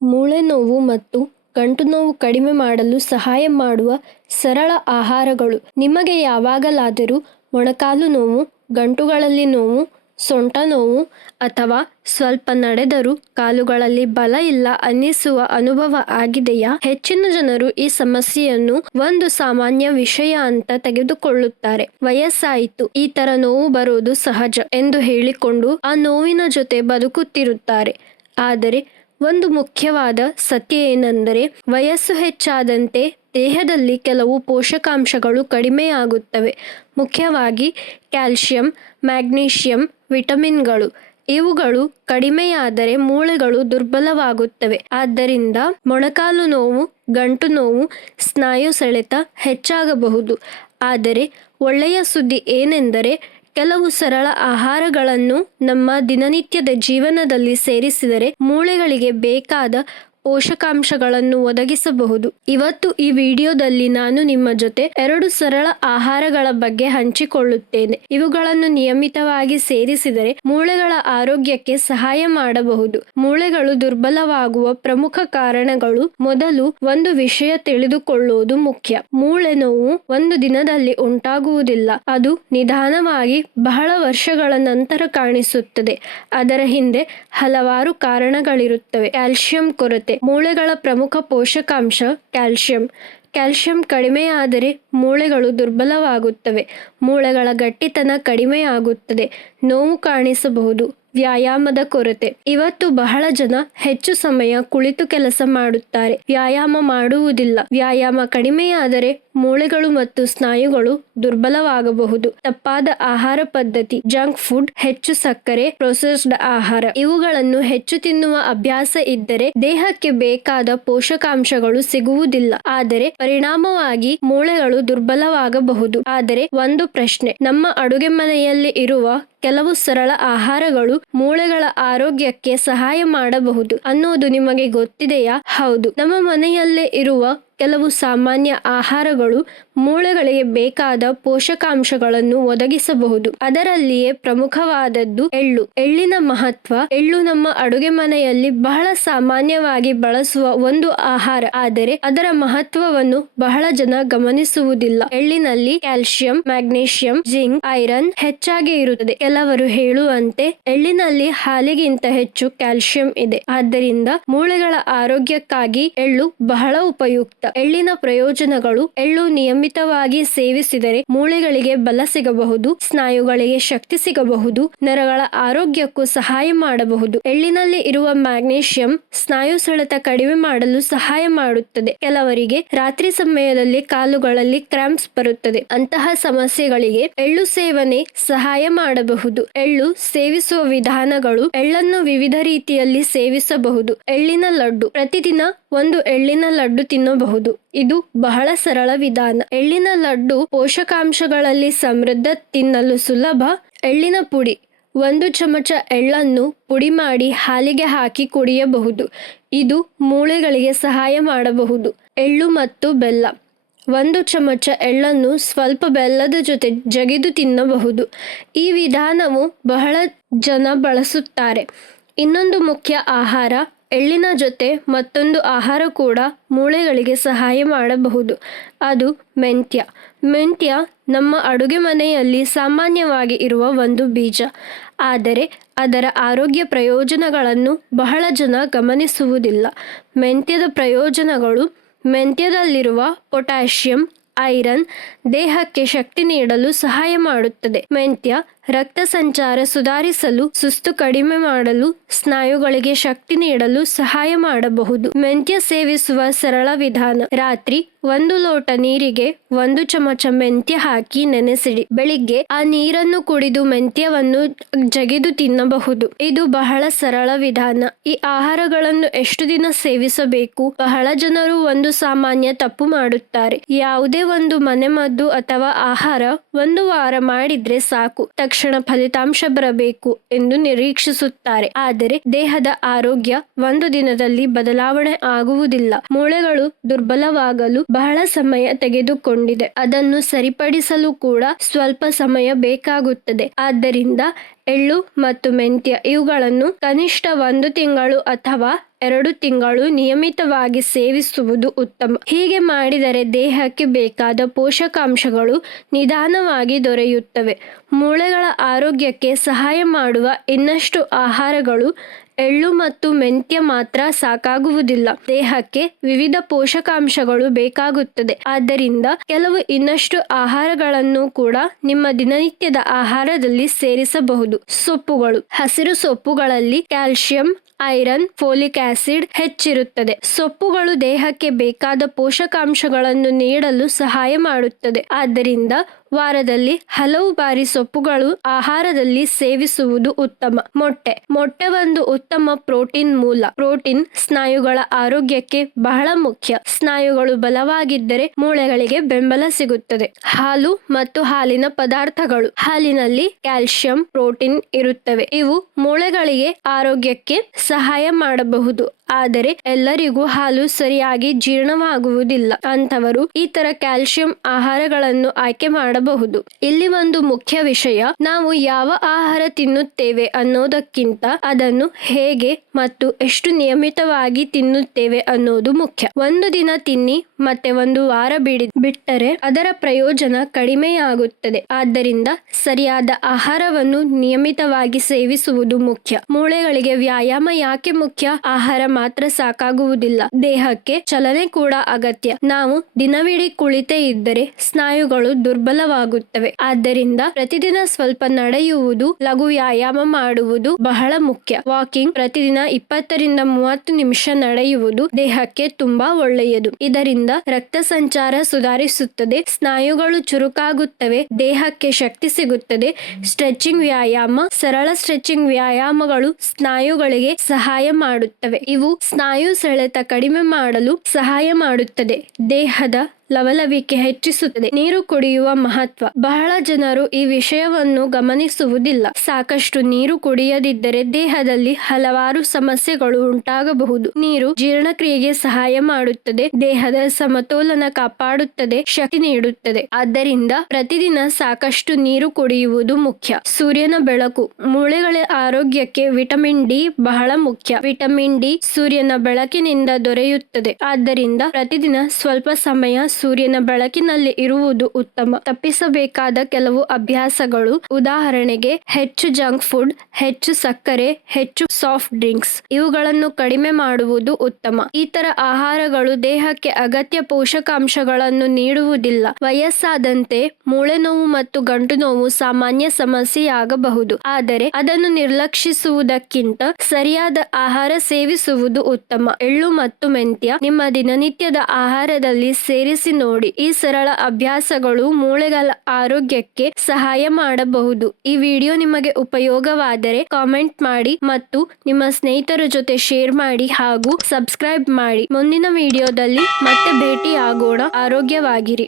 ಮೂಳೆ ನೋವು ಮತ್ತು ಗಂಟು ನೋವು ಕಡಿಮೆ ಮಾಡಲು ಸಹಾಯ ಮಾಡುವ ಸರಳ ಆಹಾರಗಳು. ನಿಮಗೆ ಯಾವಾಗಲಾದರೂ ಮೊಣಕಾಲು ನೋವು, ಗಂಟುಗಳಲ್ಲಿ ನೋವು, ಸೊಂಟ ನೋವು ಅಥವಾ ಸ್ವಲ್ಪ ನಡೆದರೂ ಕಾಲುಗಳಲ್ಲಿ ಬಲ ಇಲ್ಲ ಅನ್ನಿಸುವ ಅನುಭವ ಆಗಿದೆಯಾ? ಹೆಚ್ಚಿನ ಜನರು ಈ ಸಮಸ್ಯೆಯನ್ನು ಒಂದು ಸಾಮಾನ್ಯ ವಿಷಯ ಅಂತ ತೆಗೆದುಕೊಳ್ಳುತ್ತಾರೆ. ವಯಸ್ಸಾಯಿತು, ಈ ತರ ನೋವು ಬರುವುದು ಸಹಜ ಎಂದು ಹೇಳಿಕೊಂಡು ಆ ನೋವಿನ ಜೊತೆ ಬದುಕುತ್ತಿರುತ್ತಾರೆ. ಆದರೆ ಒಂದು ಮುಖ್ಯವಾದ ಸತ್ಯ ಏನೆಂದರೆ, ವಯಸ್ಸು ಹೆಚ್ಚಾದಂತೆ ದೇಹದಲ್ಲಿ ಕೆಲವು ಪೋಷಕಾಂಶಗಳು ಕಡಿಮೆಯಾಗುತ್ತವೆ. ಮುಖ್ಯವಾಗಿ ಕ್ಯಾಲ್ಸಿಯಂ, ಮ್ಯಾಗ್ನೀಷಿಯಂ, ವಿಟಮಿನ್ಗಳು. ಇವುಗಳು ಕಡಿಮೆಯಾದರೆ ಮೂಳೆಗಳು ದುರ್ಬಲವಾಗುತ್ತವೆ. ಆದ್ದರಿಂದ ಮೊಣಕಾಲು ನೋವು, ಗಂಟು ನೋವು, ಸ್ನಾಯು ಸೆಳೆತ ಹೆಚ್ಚಾಗಬಹುದು. ಆದರೆ ಒಳ್ಳೆಯ ಸುದ್ದಿ ಏನೆಂದರೆ, ಕೆಲವು ಸರಳ ಆಹಾರಗಳನ್ನು ನಮ್ಮ ದಿನನಿತ್ಯದ ಜೀವನದಲ್ಲಿ ಸೇರಿಸಿದರೆ ಮೂಳೆಗಳಿಗೆ ಬೇಕಾದ ಪೋಷಕಾಂಶಗಳನ್ನು ಒದಗಿಸಬಹುದು. ಇವತ್ತು ಈ ವಿಡಿಯೋದಲ್ಲಿ ನಾನು ನಿಮ್ಮ ಜೊತೆ 2 ಸರಳ ಆಹಾರಗಳ ಬಗ್ಗೆ ಹಂಚಿಕೊಳ್ಳುತ್ತೇನೆ. ಇವುಗಳನ್ನು ನಿಯಮಿತವಾಗಿ ಸೇರಿಸಿದರೆ ಮೂಳೆಗಳ ಆರೋಗ್ಯಕ್ಕೆ ಸಹಾಯ ಮಾಡಬಹುದು. ಮೂಳೆಗಳು ದುರ್ಬಲವಾಗುವ ಪ್ರಮುಖ ಕಾರಣಗಳು. ಮೊದಲು ಒಂದು ವಿಷಯ ತಿಳಿದುಕೊಳ್ಳುವುದು ಮುಖ್ಯ. ಮೂಳೆ ನೋವು ಒಂದು ದಿನದಲ್ಲಿ ಉಂಟಾಗುವುದಿಲ್ಲ. ಅದು ನಿಧಾನವಾಗಿ ಬಹಳ ವರ್ಷಗಳ ನಂತರ ಕಾಣಿಸುತ್ತದೆ. ಅದರ ಹಿಂದೆ ಹಲವಾರು ಕಾರಣಗಳಿರುತ್ತವೆ. ಕ್ಯಾಲ್ಸಿಯಂ ಕೊರತೆ. ಮೂಳೆಗಳ ಪ್ರಮುಖ ಪೋಷಕಾಂಶ ಕ್ಯಾಲ್ಸಿಯಂ ಕಡಿಮೆಯಾದರೆ ಮೂಳೆಗಳು ದುರ್ಬಲವಾಗುತ್ತವೆ. ಮೂಳೆಗಳ ಗಟ್ಟಿತನ ಕಡಿಮೆಯಾಗುತ್ತದೆ. ನೋವು ಕಾಣಿಸಬಹುದು. ವ್ಯಾಯಾಮದ ಕೊರತೆ. ಇವತ್ತು ಬಹಳ ಜನ ಹೆಚ್ಚು ಸಮಯ ಕುಳಿತು ಕೆಲಸ ಮಾಡುತ್ತಾರೆ, ವ್ಯಾಯಾಮ ಮಾಡುವುದಿಲ್ಲ. ವ್ಯಾಯಾಮ ಕಡಿಮೆಯಾದರೆ ಮೂಳೆಗಳು ಮತ್ತು ಸ್ನಾಯುಗಳು ದುರ್ಬಲವಾಗಬಹುದು. ತಪ್ಪಾದ ಆಹಾರ ಪದ್ಧತಿ. ಜಂಕ್ ಫುಡ್, ಹೆಚ್ಚು ಸಕ್ಕರೆ, ಪ್ರೊಸೆಸ್ಡ್ ಆಹಾರ ಇವುಗಳನ್ನು ಹೆಚ್ಚು ತಿನ್ನುವ ಅಭ್ಯಾಸ ಇದ್ದರೆ ದೇಹಕ್ಕೆ ಬೇಕಾದ ಪೋಷಕಾಂಶಗಳು ಸಿಗುವುದಿಲ್ಲ. ಆದರೆ ಪರಿಣಾಮವಾಗಿ ಮೂಳೆಗಳು ದುರ್ಬಲವಾಗಬಹುದು. ಆದರೆ ಒಂದು ಪ್ರಶ್ನೆ, ನಮ್ಮ ಅಡುಗೆ ಮನೆಯಲ್ಲಿ ಇರುವ ಕೆಲವು ಸರಳ ಆಹಾರಗಳು ಮೂಳೆಗಳ ಆರೋಗ್ಯಕ್ಕೆ ಸಹಾಯ ಮಾಡಬಹುದು ಅನ್ನೋದು ನಿಮಗೆ ಗೊತ್ತಿದೆಯಾ? ಹೌದು, ನಮ್ಮ ಮನೆಯಲ್ಲೇ ಇರುವ ಕೆಲವು ಸಾಮಾನ್ಯ ಆಹಾರಗಳು ಮೂಳೆಗಳಿಗೆ ಬೇಕಾದ ಪೋಷಕಾಂಶಗಳನ್ನು ಒದಗಿಸಬಹುದು. ಅದರಲ್ಲಿಯೇ ಪ್ರಮುಖವಾದದ್ದು ಎಳ್ಳು. ಎಳ್ಳಿನ ಮಹತ್ವ. ಎಳ್ಳು ನಮ್ಮ ಅಡುಗೆ ಮನೆಯಲ್ಲಿ ಬಹಳ ಸಾಮಾನ್ಯವಾಗಿ ಬಳಸುವ ಒಂದು ಆಹಾರ. ಆದರೆ ಅದರ ಮಹತ್ವವನ್ನು ಬಹಳ ಜನ ಗಮನಿಸುವುದಿಲ್ಲ. ಎಳ್ಳಿನಲ್ಲಿ ಕ್ಯಾಲ್ಸಿಯಂ, ಮ್ಯಾಗ್ನೀಷಿಯಂ, ಜಿಂಕ್, ಐರನ್ ಹೆಚ್ಚಾಗಿ ಇರುತ್ತದೆ. ಕೆಲವರು ಹೇಳುವಂತೆ ಎಳ್ಳಿನಲ್ಲಿ ಹಾಲಿಗಿಂತ ಹೆಚ್ಚು ಕ್ಯಾಲ್ಸಿಯಂ ಇದೆ. ಆದ್ದರಿಂದ ಮೂಳೆಗಳ ಆರೋಗ್ಯಕ್ಕಾಗಿ ಎಳ್ಳು ಬಹಳ ಉಪಯುಕ್ತ. ಎಳ್ಳಿನ ಪ್ರಯೋಜನಗಳು. ಎಳ್ಳು ನಿಯಮಿತವಾಗಿ ಸೇವಿಸಿದರೆ ಮೂಳೆಗಳಿಗೆ ಬಲ ಸಿಗಬಹುದು, ಸ್ನಾಯುಗಳಿಗೆ ಶಕ್ತಿ ಸಿಗಬಹುದು, ನರಗಳ ಆರೋಗ್ಯಕ್ಕೂ ಸಹಾಯ ಮಾಡಬಹುದು. ಎಳ್ಳಿನಲ್ಲಿ ಇರುವ ಮ್ಯಾಗ್ನೀಷಿಯಂ ಸ್ನಾಯು ಸೆಳೆತ ಕಡಿಮೆ ಮಾಡಲು ಸಹಾಯ ಮಾಡುತ್ತದೆ. ಕೆಲವರಿಗೆ ರಾತ್ರಿ ಸಮಯದಲ್ಲಿ ಕಾಲುಗಳಲ್ಲಿ ಕ್ರಾಂಪ್ಸ್ ಬರುತ್ತದೆ. ಅಂತಹ ಸಮಸ್ಯೆಗಳಿಗೆ ಎಳ್ಳು ಸೇವನೆ ಸಹಾಯ ಮಾಡಬಹುದು. ಎಳ್ಳು ಸೇವಿಸುವ ವಿಧಾನಗಳು. ಎಳ್ಳನ್ನು ವಿವಿಧ ರೀತಿಯಲ್ಲಿ ಸೇವಿಸಬಹುದು. ಎಳ್ಳಿನ ಲಡ್ಡು. ಪ್ರತಿದಿನ ಒಂದು ಎಳ್ಳಿನ ಲಡ್ಡು ತಿನ್ನಬಹುದು. ಇದು ಬಹಳ ಸರಳ ವಿಧಾನ. ಎಳ್ಳಿನ ಲಡ್ಡು ಪೋಷಕಾಂಶಗಳಲ್ಲಿ ಸಮೃದ್ಧ, ತಿನ್ನಲು ಸುಲಭ. ಎಳ್ಳಿನ ಪುಡಿ. 1 ಚಮಚ ಎಳ್ಳನ್ನು ಪುಡಿ ಮಾಡಿ ಹಾಲಿಗೆ ಹಾಕಿ ಕುಡಿಯಬಹುದು. ಇದು ಮೂಳೆಗಳಿಗೆ ಸಹಾಯ ಮಾಡಬಹುದು. ಎಳ್ಳು ಮತ್ತು ಬೆಲ್ಲ. 1 ಚಮಚ ಎಳ್ಳನ್ನು ಸ್ವಲ್ಪ ಬೆಲ್ಲದ ಜೊತೆ ಜಗಿದು ತಿನ್ನಬಹುದು. ಈ ವಿಧಾನವು ಬಹಳ ಜನ ಬಳಸುತ್ತಾರೆ. ಇನ್ನೊಂದು ಮುಖ್ಯ ಆಹಾರ. ಎಳ್ಳಿನ ಜೊತೆ ಮತ್ತೊಂದು ಆಹಾರ ಕೂಡ ಮೂಳೆಗಳಿಗೆ ಸಹಾಯ ಮಾಡಬಹುದು. ಅದು ಮೆಂತ್ಯ. ಮೆಂತ್ಯ ನಮ್ಮ ಅಡುಗೆ ಮನೆಯಲ್ಲಿ ಸಾಮಾನ್ಯವಾಗಿ ಇರುವ ಒಂದು ಬೀಜ. ಆದರೆ ಅದರ ಆರೋಗ್ಯ ಪ್ರಯೋಜನಗಳನ್ನು ಬಹಳ ಜನ ಗಮನಿಸುವುದಿಲ್ಲ. ಮೆಂತ್ಯದ ಪ್ರಯೋಜನಗಳು. ಮೆಂತ್ಯದಲ್ಲಿರುವ ಪೊಟ್ಯಾಷಿಯಂ, ಐರನ್ ದೇಹಕ್ಕೆ ಶಕ್ತಿ ನೀಡಲು ಸಹಾಯ ಮಾಡುತ್ತದೆ. ಮೆಂತ್ಯ ರಕ್ತ ಸಂಚಾರ ಸುಧಾರಿಸಲು, ಸುಸ್ತು ಕಡಿಮೆ ಮಾಡಲು, ಸ್ನಾಯುಗಳಿಗೆ ಶಕ್ತಿ ನೀಡಲು ಸಹಾಯ ಮಾಡಬಹುದು. ಮೆಂತ್ಯ ಸೇವಿಸುವ ಸರಳ ವಿಧಾನ. ರಾತ್ರಿ 1 ಲೋಟ ನೀರಿಗೆ 1 ಚಮಚ ಮೆಂತ್ಯ ಹಾಕಿ ನೆನೆಸಿಡಿ. ಬೆಳಿಗ್ಗೆ ಆ ನೀರನ್ನು ಕುಡಿದು ಮೆಂತ್ಯವನ್ನು ಜಗಿದು ತಿನ್ನಬಹುದು. ಇದು ಬಹಳ ಸರಳ ವಿಧಾನ. ಈ ಆಹಾರಗಳನ್ನು ಎಷ್ಟು ದಿನ ಸೇವಿಸಬೇಕು? ಬಹಳ ಜನರು ಒಂದು ಸಾಮಾನ್ಯ ತಪ್ಪು ಮಾಡುತ್ತಾರೆ. ಯಾವುದೇ ಒಂದು ಮನೆಮದ್ದು ಅಥವಾ ಆಹಾರ 1 ವಾರ ಮಾಡಿದ್ರೆ ಸಾಕು, ತಕ್ಷಣ ಫಲಿತಾಂಶ ಬರಬೇಕು ಎಂದು ನಿರೀಕ್ಷಿಸುತ್ತಾರೆ. ಆದರೆ ದೇಹದ ಆರೋಗ್ಯ 1 ದಿನದಲ್ಲಿ ಬದಲಾವಣೆ ಆಗುವುದಿಲ್ಲ. ಮೂಳೆಗಳು ದುರ್ಬಲವಾಗಲು ಬಹಳ ಸಮಯ ತೆಗೆದುಕೊಂಡಿದೆ. ಅದನ್ನು ಸರಿಪಡಿಸಲು ಕೂಡ ಸ್ವಲ್ಪ ಸಮಯ ಬೇಕಾಗುತ್ತದೆ. ಆದ್ದರಿಂದ ಎಳ್ಳು ಮತ್ತು ಮೆಂತ್ಯ ಇವುಗಳನ್ನು ಕನಿಷ್ಠ 1 ತಿಂಗಳು ಅಥವಾ 2 ತಿಂಗಳು ನಿಯಮಿತವಾಗಿ ಸೇವಿಸುವುದು ಉತ್ತಮ. ಹೀಗೆ ಮಾಡಿದರೆ ದೇಹಕ್ಕೆ ಬೇಕಾದ ಪೋಷಕಾಂಶಗಳು ನಿಧಾನವಾಗಿ ದೊರೆಯುತ್ತವೆ. ಮೂಳೆಗಳ ಆರೋಗ್ಯಕ್ಕೆ ಸಹಾಯ ಮಾಡುವ ಇನ್ನಷ್ಟು ಆಹಾರಗಳು ಎಳ್ಳು ಮತ್ತು ಮೆಂತ್ಯ ಮಾತ್ರ ಸಾಕಾಗುವುದಿಲ್ಲ. ದೇಹಕ್ಕೆ ವಿವಿಧ ಪೋಷಕಾಂಶಗಳು ಬೇಕಾಗುತ್ತದೆ. ಆದ್ದರಿಂದ ಕೆಲವು ಇನ್ನಷ್ಟು ಆಹಾರಗಳನ್ನು ಕೂಡ ನಿಮ್ಮ ದಿನನಿತ್ಯದ ಆಹಾರದಲ್ಲಿ ಸೇರಿಸಬಹುದು. ಸೊಪ್ಪುಗಳು. ಹಸಿರು ಸೊಪ್ಪುಗಳಲ್ಲಿ ಕ್ಯಾಲ್ಸಿಯಂ, ಐರನ್, ಫೋಲಿಕ್ ಆಸಿಡ್ ಹೆಚ್ಚಿರುತ್ತದೆ. ಸೊಪ್ಪುಗಳು ದೇಹಕ್ಕೆ ಬೇಕಾದ ಪೋಷಕಾಂಶಗಳನ್ನು ನೀಡಲು ಸಹಾಯ ಮಾಡುತ್ತದೆ. ಆದ್ದರಿಂದ ವಾರದಲ್ಲಿ ಹಲವು ಬಾರಿ ಸೊಪ್ಪುಗಳು ಆಹಾರದಲ್ಲಿ ಸೇವಿಸುವುದು ಉತ್ತಮ. ಮೊಟ್ಟೆ ಒಂದು ಉತ್ತಮ ಪ್ರೋಟೀನ್ ಮೂಲ. ಪ್ರೋಟೀನ್ ಸ್ನಾಯುಗಳ ಆರೋಗ್ಯಕ್ಕೆ ಬಹಳ ಮುಖ್ಯ. ಸ್ನಾಯುಗಳು ಬಲವಾಗಿದ್ದರೆ ಮೂಳೆಗಳಿಗೆ ಬೆಂಬಲ ಸಿಗುತ್ತದೆ. ಹಾಲು ಮತ್ತು ಹಾಲಿನ ಪದಾರ್ಥಗಳು. ಹಾಲಿನಲ್ಲಿ ಕ್ಯಾಲ್ಸಿಯಂ, ಪ್ರೋಟೀನ್ ಇರುತ್ತವೆ. ಇವು ಮೂಳೆಗಳಿಗೆ ಆರೋಗ್ಯಕ್ಕೆ ಸಹಾಯ ಮಾಡಬಹುದು. ಆದರೆ ಎಲ್ಲರಿಗೂ ಹಾಲು ಸರಿಯಾಗಿ ಜೀರ್ಣವಾಗುವುದಿಲ್ಲ. ಅಂತವರು ಇತರ ಕ್ಯಾಲ್ಸಿಯಂ ಆಹಾರಗಳನ್ನು ಆಯ್ಕೆ ಮಾಡಬಹುದು. ಇಲ್ಲಿ ಒಂದು ಮುಖ್ಯ ವಿಷಯ, ನಾವು ಯಾವ ಆಹಾರ ತಿನ್ನುತ್ತೇವೆ ಅನ್ನೋದಕ್ಕಿಂತ ಅದನ್ನು ಹೇಗೆ ಮತ್ತು ಎಷ್ಟು ನಿಯಮಿತವಾಗಿ ತಿನ್ನುತ್ತೇವೆ ಅನ್ನೋದು ಮುಖ್ಯ. ಒಂದು ದಿನ ತಿನ್ನಿ ಮತ್ತೆ ಒಂದು ವಾರ ಬಿಟ್ಟರೆ ಅದರ ಪ್ರಯೋಜನ ಕಡಿಮೆಯಾಗುತ್ತದೆ. ಆದ್ದರಿಂದ ಸರಿಯಾದ ಆಹಾರವನ್ನು ನಿಯಮಿತವಾಗಿ ಸೇವಿಸುವುದು ಮುಖ್ಯ. ಮೂಳೆಗಳಿಗೆ ವ್ಯಾಯಾಮ ಯಾಕೆ ಮುಖ್ಯ? ಆಹಾರ ಮಾತ್ರ ಸಾಕಾಗುವುದಿಲ್ಲ, ದೇಹಕ್ಕೆ ಚಲನೆ ಕೂಡ ಅಗತ್ಯ. ನಾವು ದಿನವಿಡೀ ಕುಳಿತೇ ಇದ್ದರೆ ಸ್ನಾಯುಗಳು ದುರ್ಬಲವಾಗುತ್ತವೆ. ಆದ್ದರಿಂದ ಪ್ರತಿದಿನ ಸ್ವಲ್ಪ ನಡೆಯುವುದು, ಲಘು ವ್ಯಾಯಾಮ ಮಾಡುವುದು ಬಹಳ ಮುಖ್ಯ. ವಾಕಿಂಗ್ ಪ್ರತಿದಿನ 20ರಿಂದ 30 ನಿಮಿಷ ನಡೆಯುವುದು ದೇಹಕ್ಕೆ ತುಂಬಾ ಒಳ್ಳೆಯದು. ಇದರಿಂದ ರಕ್ತ ಸಂಚಾರ ಸುಧಾರಿಸುತ್ತದೆ, ಸ್ನಾಯುಗಳು ಚುರುಕಾಗುತ್ತವೆ, ದೇಹಕ್ಕೆ ಶಕ್ತಿ ಸಿಗುತ್ತದೆ. ಸ್ಟ್ರೆಚಿಂಗ್ ವ್ಯಾಯಾಮ. ಸರಳ ಸ್ಟ್ರೆಚಿಂಗ್ ವ್ಯಾಯಾಮಗಳು ಸ್ನಾಯುಗಳಿಗೆ ಸಹಾಯ ಮಾಡುತ್ತವೆ. ಇವು ಸ್ನಾಯು ಸೆಳೆತ ಕಡಿಮೆ ಮಾಡಲು ಸಹಾಯ ಮಾಡುತ್ತದೆ, ದೇಹದ ಲವಲವಿಕೆ ಹೆಚ್ಚಿಸುತ್ತದೆ. ನೀರು ಕುಡಿಯುವ ಮಹತ್ವ. ಬಹಳ ಜನರು ಈ ವಿಷಯವನ್ನು ಗಮನಿಸುವುದಿಲ್ಲ. ಸಾಕಷ್ಟು ನೀರು ಕುಡಿಯದಿದ್ದರೆ ದೇಹದಲ್ಲಿ ಹಲವಾರು ಸಮಸ್ಯೆಗಳು ಉಂಟಾಗಬಹುದು. ನೀರು ಜೀರ್ಣಕ್ರಿಯೆಗೆ ಸಹಾಯ ಮಾಡುತ್ತದೆ, ದೇಹದ ಸಮತೋಲನ ಕಾಪಾಡುತ್ತದೆ, ಶಕ್ತಿ ನೀಡುತ್ತದೆ. ಆದ್ದರಿಂದ ಪ್ರತಿದಿನ ಸಾಕಷ್ಟು ನೀರು ಕುಡಿಯುವುದು ಮುಖ್ಯ. ಸೂರ್ಯನ ಬೆಳಕು. ಮೂಳೆಗಳ ಆರೋಗ್ಯಕ್ಕೆ ವಿಟಮಿನ್ ಡಿ ಬಹಳ ಮುಖ್ಯ. ವಿಟಮಿನ್ ಡಿ ಸೂರ್ಯನ ಬೆಳಕಿನಿಂದ ದೊರೆಯುತ್ತದೆ. ಆದ್ದರಿಂದ ಪ್ರತಿದಿನ ಸ್ವಲ್ಪ ಸಮಯ ಸೂರ್ಯನ ಬೆಳಕಿನಲ್ಲಿ ಇರುವುದು ಉತ್ತಮ. ತಪ್ಪಿಸಬೇಕಾದ ಕೆಲವು ಅಭ್ಯಾಸಗಳು. ಉದಾಹರಣೆಗೆ ಹೆಚ್ಚು ಜಂಕ್ ಫುಡ್, ಹೆಚ್ಚು ಸಕ್ಕರೆ, ಹೆಚ್ಚು ಸಾಫ್ಟ್ ಡ್ರಿಂಕ್ಸ್. ಇವುಗಳನ್ನು ಕಡಿಮೆ ಮಾಡುವುದು ಉತ್ತಮ. ಇತರ ಆಹಾರಗಳು ದೇಹಕ್ಕೆ ಅಗತ್ಯ ಪೋಷಕಾಂಶಗಳನ್ನು ನೀಡುವುದಿಲ್ಲ. ವಯಸ್ಸಾದಂತೆ ಮೂಳೆ ನೋವು ಮತ್ತು ಗಂಟು ನೋವು ಸಾಮಾನ್ಯ ಸಮಸ್ಯೆಯಾಗಬಹುದು. ಆದರೆ ಅದನ್ನು ನಿರ್ಲಕ್ಷಿಸುವುದಕ್ಕಿಂತ ಸರಿಯಾದ ಆಹಾರ ಸೇವಿಸುವುದು ಉತ್ತಮ. ಎಳ್ಳು ಮತ್ತು ಮೆಂತ್ಯ ನಿಮ್ಮ ದಿನನಿತ್ಯದ ಆಹಾರದಲ್ಲಿ ಸೇರಿಸಿ ನೋಡಿ. ಈ ಸರಳ ಅಭ್ಯಾಸಗಳು ಮೂಳೆಗಳ ಆರೋಗ್ಯಕ್ಕೆ ಸಹಾಯ ಮಾಡಬಹುದು. ಈ ವಿಡಿಯೋ ನಿಮಗೆ ಉಪಯೋಗವಾದರೆ ಕಾಮೆಂಟ್ ಮಾಡಿ ಮತ್ತು ನಿಮ್ಮ ಸ್ನೇಹಿತರ ಜೊತೆ ಶೇರ್ ಮಾಡಿ ಹಾಗೂ ಸಬ್ಸ್ಕ್ರೈಬ್ ಮಾಡಿ. ಮುಂದಿನ ವಿಡಿಯೋದಲ್ಲಿ ಮತ್ತೆ ಭೇಟಿ ಆಗೋಣ. ಆರೋಗ್ಯವಾಗಿರಿ.